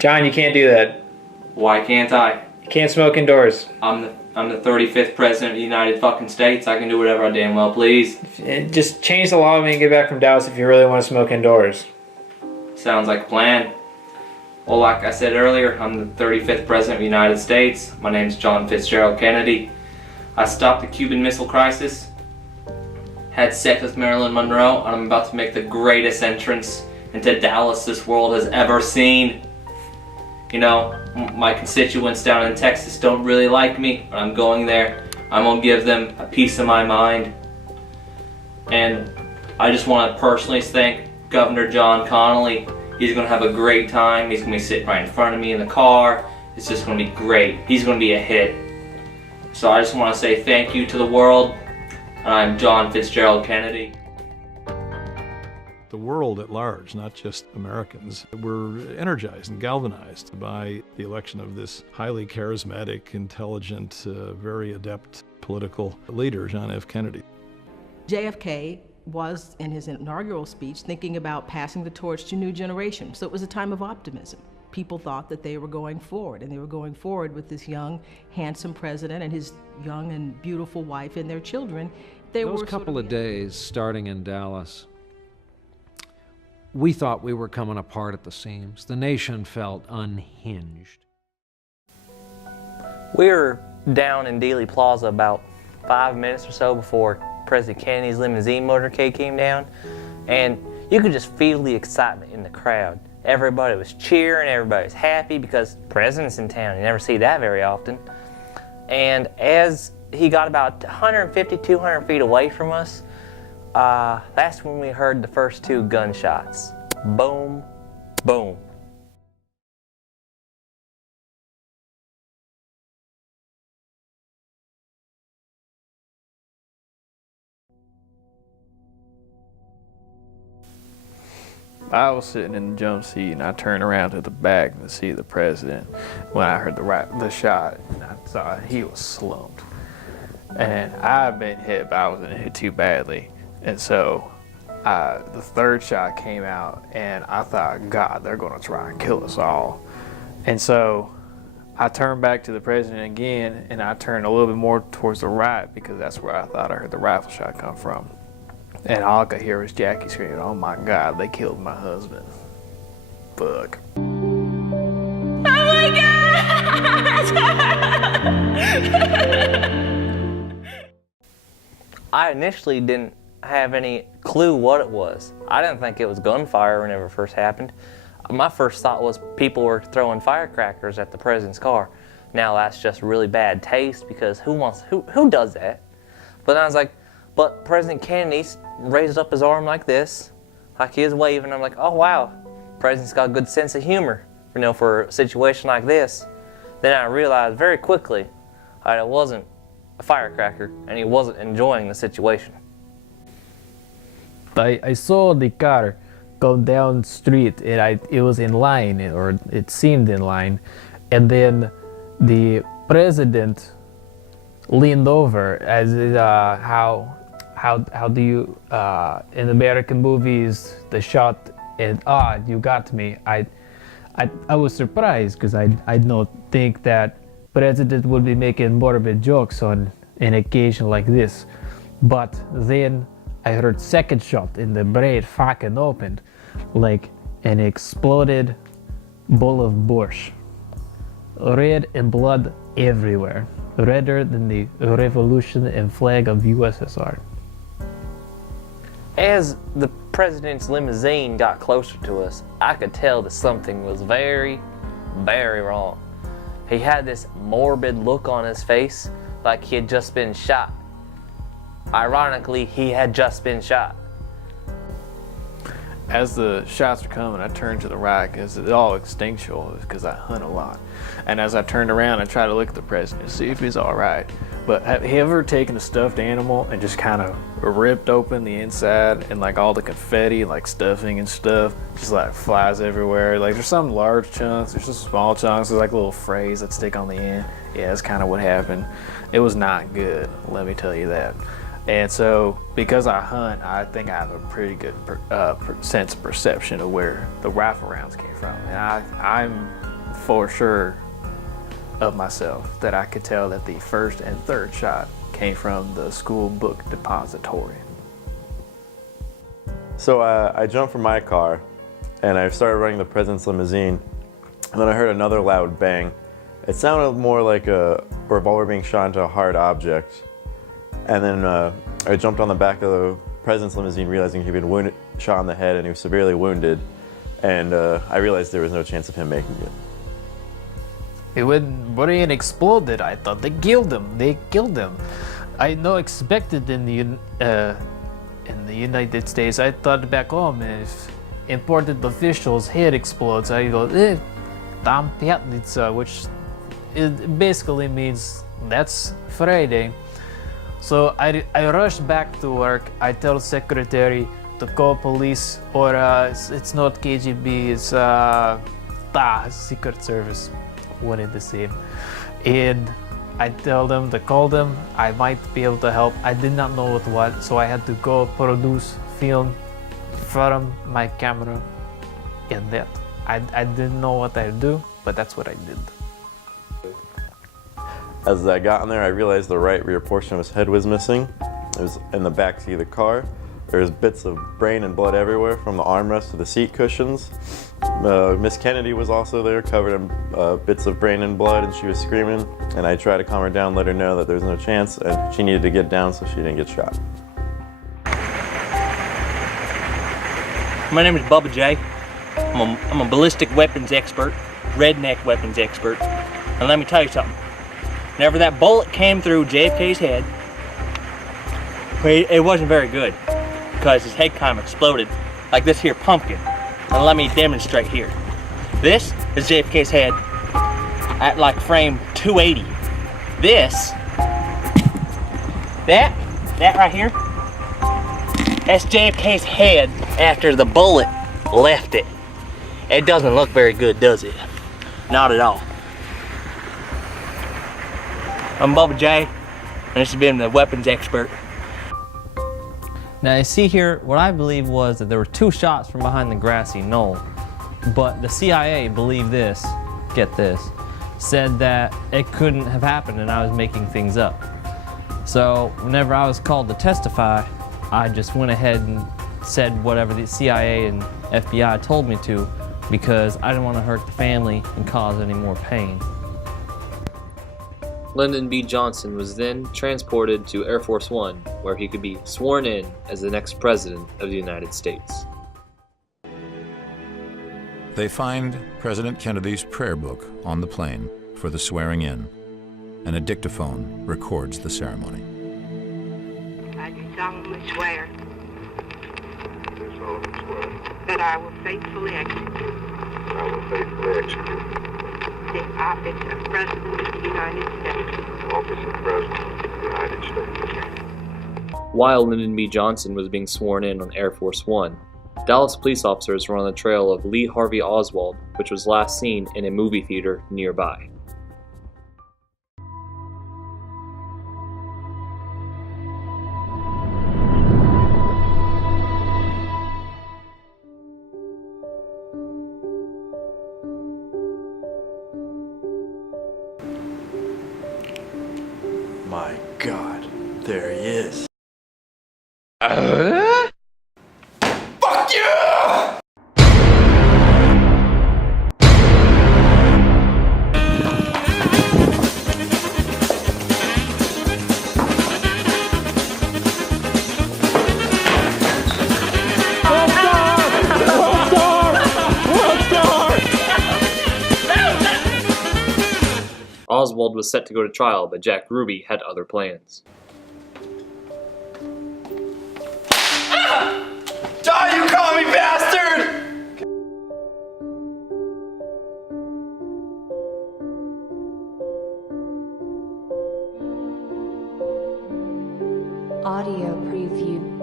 John, you can't do that. Why can't I? You can't smoke indoors. I'm the 35th president of the United fucking States. I can do whatever I damn well please. Just change the law when you get back from Dallas if you really want to smoke indoors. Sounds like a plan. Well, like I said earlier, I'm the 35th president of the United States. My name's John Fitzgerald Kennedy. I stopped the Cuban Missile Crisis, had sex with Marilyn Monroe, and I'm about to make the greatest entrance into Dallas this world has ever seen. You know, my constituents down in Texas don't really like me, but I'm going there. I'm gonna give them a piece of my mind. And I just want to personally thank Governor John Connolly. He's gonna have a great time. He's gonna be sitting right in front of me in the car. It's just gonna be great. He's gonna be a hit. So I just want to say thank you to the world. I'm John Fitzgerald Kennedy. The world at large, not just Americans, were energized and galvanized by the election of this highly charismatic, intelligent, very adept political leader, John F. Kennedy. JFK was, in his inaugural speech, thinking about passing the torch to new generations. So it was a time of optimism. People thought that they were going forward, and they were going forward with this young, handsome president and his young and beautiful wife and their children. Those couple of days starting in Dallas, we thought we were coming apart at the seams. The nation felt unhinged. We were down in Dealey Plaza about 5 minutes or so before President Kennedy's limousine motorcade came down, and you could just feel the excitement in the crowd. Everybody was cheering, everybody was happy because the president's in town. You never see that very often. And as he got about 150, 200 feet away from us, that's when we heard the first two gunshots. Boom, boom. I was sitting in the jump seat and I turned around to the back to see the president when I heard the shot, and I saw he was slumped. And I've been hit, but I wasn't hit too badly. And so the third shot came out and I thought, God, they're gonna try and kill us all. And so I turned back to the president again, and I turned a little bit more towards the right because that's where I thought I heard the rifle shot come from. And all I could hear was Jackie screaming, "Oh my God, they killed my husband." Fuck. Oh my God! I initially didn't have any clue what it was. I didn't think it was gunfire when it first happened. My first thought was people were throwing firecrackers at the president's car. Now that's just really bad taste because who does that? But then I was like, but President Kennedy raised up his arm like this, like he was waving. I'm like, oh wow, President's got a good sense of humor, you know, for a situation like this. Then I realized very quickly that it wasn't a firecracker and he wasn't enjoying the situation. I saw the car go down the street and it was in line, or it seemed in line, and then the president leaned over as how do you in American movies the shot and you got me. I was surprised because I don't think that president would be making morbid jokes on an occasion like this. But then I heard second shot and the brain fucking opened like an exploded bowl of borscht. Red and blood everywhere, redder than the revolution and flag of USSR. As the president's limousine got closer to us, I could tell that something was very, very wrong. He had this morbid look on his face, like he had just been shot. Ironically, he had just been shot. As the shots were coming, I turned to the right because it's all instinctual because I hunt a lot. And as I turned around, I tried to look at the president to see if he's all right. But have you ever taken a stuffed animal and just kind of ripped open the inside and like all the confetti, like stuffing and stuff, just like flies everywhere? Like there's some large chunks, there's some small chunks, there's like little frays that stick on the end. Yeah, that's kind of what happened. It was not good, let me tell you that. And so, because I hunt, I think I have a pretty good sense of perception of where the rifle rounds came from. And I'm for sure of myself that I could tell that the first and third shot came from the school book depository. So I jumped from my car and I started running the president's limousine, and then I heard another loud bang. It sounded more like a revolver being shot into a hard object. And then I jumped on the back of the president's limousine, realizing he'd been shot in the head and he was severely wounded. And I realized there was no chance of him making it. When it exploded, I thought they killed him. They killed him. I know expected in the United States. I thought back home, if important official's head explodes, I go, tam pятница, which it basically means that's Friday. So I rush back to work. I tell secretary to call police, or it's not KGB, it's Secret Service, one and the same. And I tell them to call them. I might be able to help. I did not know what, so I had to go produce film from my camera in that. I didn't know what I'd do, but that's what I did. As I got in there, I realized the right rear portion of his head was missing. It was in the back seat of the car. There was bits of brain and blood everywhere from the armrest to the seat cushions. Miss Kennedy was also there, covered in bits of brain and blood, and she was screaming. And I tried to calm her down, let her know that there was no chance, and she needed to get down so she didn't get shot. My name is Bubba J. I'm a ballistic weapons expert, redneck weapons expert. And let me tell you something. Whenever that bullet came through JFK's head, it wasn't very good, because his head kind of exploded like this here pumpkin. And let me demonstrate here. This is JFK's head at like frame 280. This, that right here, that's JFK's head after the bullet left it. It doesn't look very good, does it? Not at all. I'm Bubba J, and this has been the weapons expert. Now you see here, what I believe was that there were 2 shots from behind the grassy knoll, but the CIA believed this, get this, said that it couldn't have happened and I was making things up. So whenever I was called to testify, I just went ahead and said whatever the CIA and FBI told me to, because I didn't want to hurt the family and cause any more pain. Lyndon B. Johnson was then transported to Air Force One, where he could be sworn in as the next President of the United States. They find President Kennedy's prayer book on the plane for the swearing in, and a dictaphone records the ceremony. I do solemnly swear that I will faithfully execute the office of President of the United States. While Lyndon B. Johnson was being sworn in on Air Force One, Dallas police officers were on the trail of Lee Harvey Oswald, which was last seen in a movie theater nearby. My God, there he is. Fuck you! Oswald was set to go to trial, but Jack Ruby had other plans. Die, you commie bastard! Audio preview.